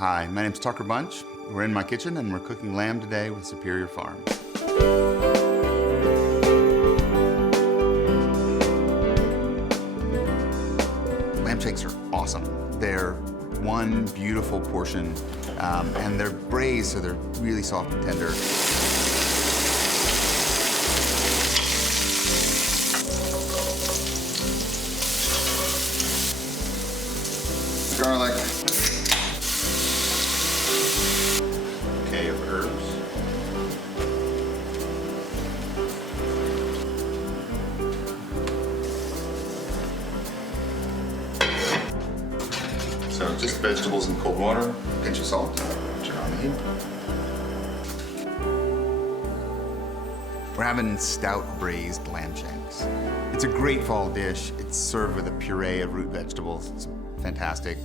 Hi, my name's Tucker Bunch. We're in my kitchen and we're cooking lamb today with Superior Farms. Lamb shanks are awesome. They're one beautiful portion, and they're braised, so they're really soft and tender. Garlic. Okay, of herbs. So just vegetables and cold water, pinch of salt, turn on the heat. We're having stout braised lamb shanks. It's a great fall dish. It's served with a puree of root vegetables. It's fantastic.